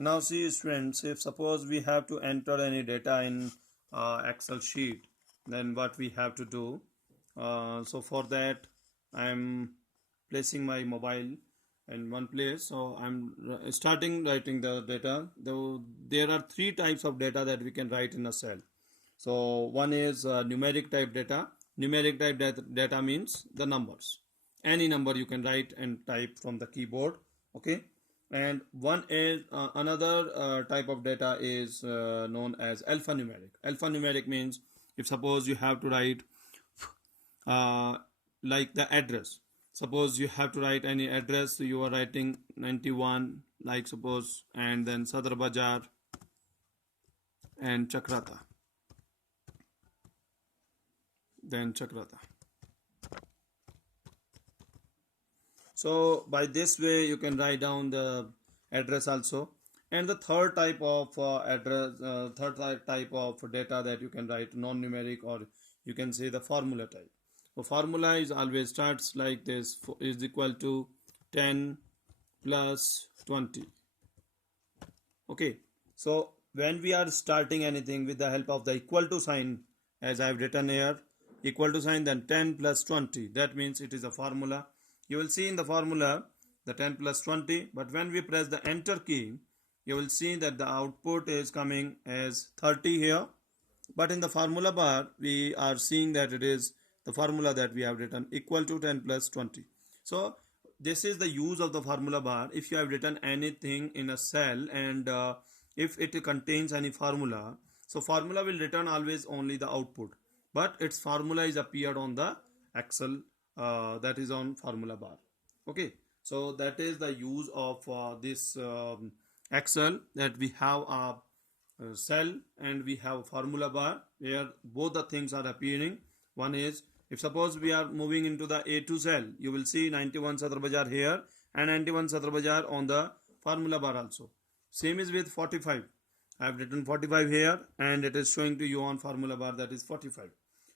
Now see students, if suppose we have to enter any data in Excel sheet, then what we have to do. So for that I am placing my mobile in one place. So I'm starting writing the data. Though there are three types of data that we can write in a cell. So one is numeric type data. Numeric type data means the numbers. Any number you can write and type from the keyboard. Okay. And one is another type of data is known as alphanumeric. Alphanumeric means if suppose you have to write uh, like the address. Suppose you have to write any address, so you are writing 91, like suppose, and then Sadr Bajar and Chakrata. Then Chakrata. So by this way you can write down the address also. And the third type of type of data that you can write non-numeric, or you can say the formula type. So formula is always starts like this, is equal to 10 plus 20. Okay, so when we are starting anything with the help of the equal to sign, as I have written here, equal to sign, then 10 plus 20, that means it is a formula. You will see in the formula the 10 plus 20, but when we press the enter key, you will see that the output is coming as 30 here, but in the formula bar we are seeing that it is the formula that we have written, equal to 10 plus 20. So this is the use of the formula bar. If you have written anything in a cell and if it contains any formula, so formula will return always only the output, but its formula is appeared on the Excel, that is on formula bar. Okay, so that is the use of this Excel, that we have a cell and we have formula bar where both the things are appearing. One is, if suppose we are moving into the A2 cell, you will see 91 Sadr Bajar here and 91 Sadr Bajar on the formula bar also. Same is with 45. I have written 45 here and it is showing to you on formula bar, that is 45.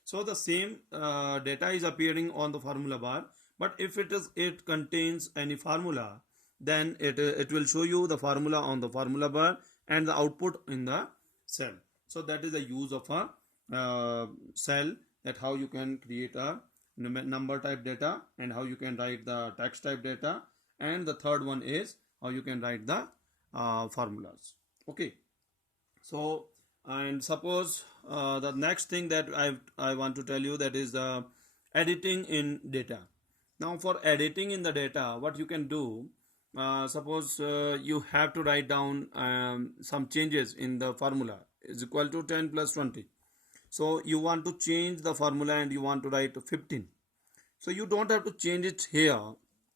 So the same data is appearing on the formula bar, but if it contains any formula, then it will show you the formula on the formula bar and the output in the cell. So that is the use of a cell, that how you can create a number type data and how you can write the text type data, and the third one is how you can write the formulas. Okay, so and suppose the next thing that I want to tell you, that is the editing in data. Now for editing in the data, what you can do, suppose you have to write down some changes in the formula is equal to 10 plus 20. So you want to change the formula and you want to write 15. So you don't have to change it here.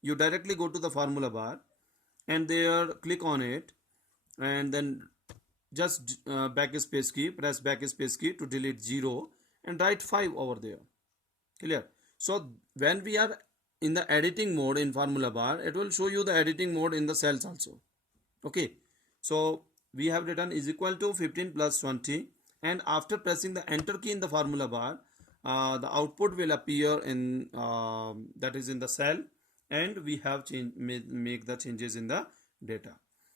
You directly go to the formula bar and there click on it, and then just backspace key, press backspace key to delete 0 and write 5 over there. Clear? So when we are in the editing mode in formula bar, it will show you the editing mode in the cells also. Okay, so we have written is equal to 15 plus 20, and after pressing the enter key in the formula bar, the output will appear in that is in the cell, and we have make the changes in the data.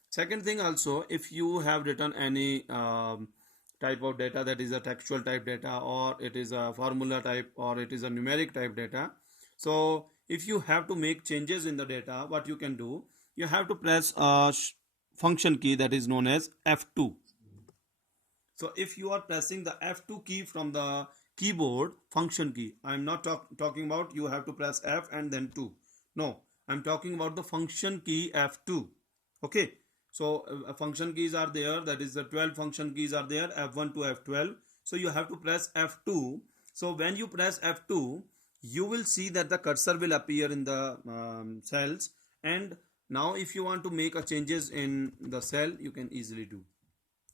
Second thing also, if you have written any type of data, that is a textual type data, or it is a formula type, or it is a numeric type data. So if you have to make changes in the data, what you can do, you have to press a function key that is known as F2. So if you are pressing the F2 key from the keyboard, function key, I am not talking about you have to press F and then 2. No, I am talking about the function key F2. Okay, so function keys are there, that is the 12 function keys are there, F1 to F12. So you have to press F2. So when you press F2, you will see that the cursor will appear in the cells, and now if you want to make a changes in the cell, you can easily do.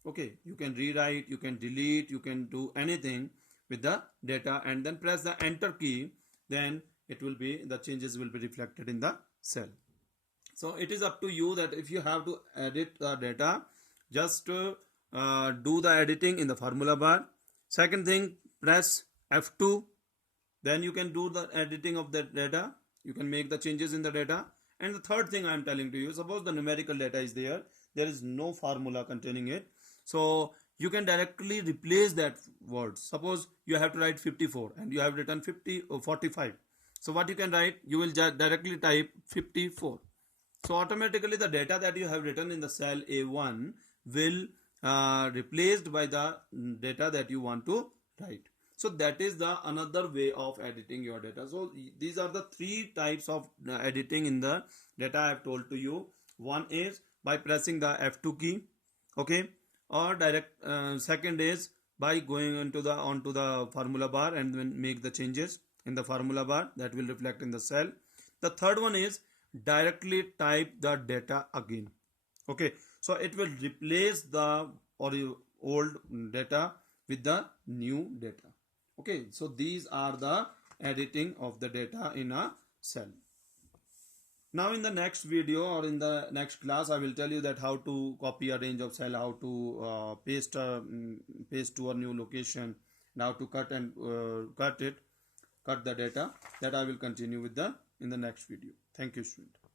Okay, you can rewrite, you can delete, you can do anything with the data, and then press the enter key, then it will be, the changes will be reflected in the cell. So it is up to you that if you have to edit the data, just do the editing in the formula bar. Second thing, press F2, then you can do the editing of the data, you can make the changes in the data. And the third thing I am telling to you, suppose the numerical data is there, there is no formula containing it. So you can directly replace that word. Suppose you have to write 54 and you have written 50 or 45. So what you can write, you will directly type 54. So automatically the data that you have written in the cell A1 will replaced by the data that you want to write. So that is the another way of editing your data. So these are the three types of editing in the data I have told to you. One is by pressing the F2 key, okay, or direct. Second is by going onto the formula bar and then make the changes in the formula bar that will reflect in the cell. The third one is directly type the data again. Okay, so it will replace the old data with the new data. Okay, so these are the editing of the data in a cell. Now in the next video or in the next class, I will tell you that how to copy a range of cell, how to paste to a new location, and how to cut the data. That I will continue with in the next video. Thank you, student.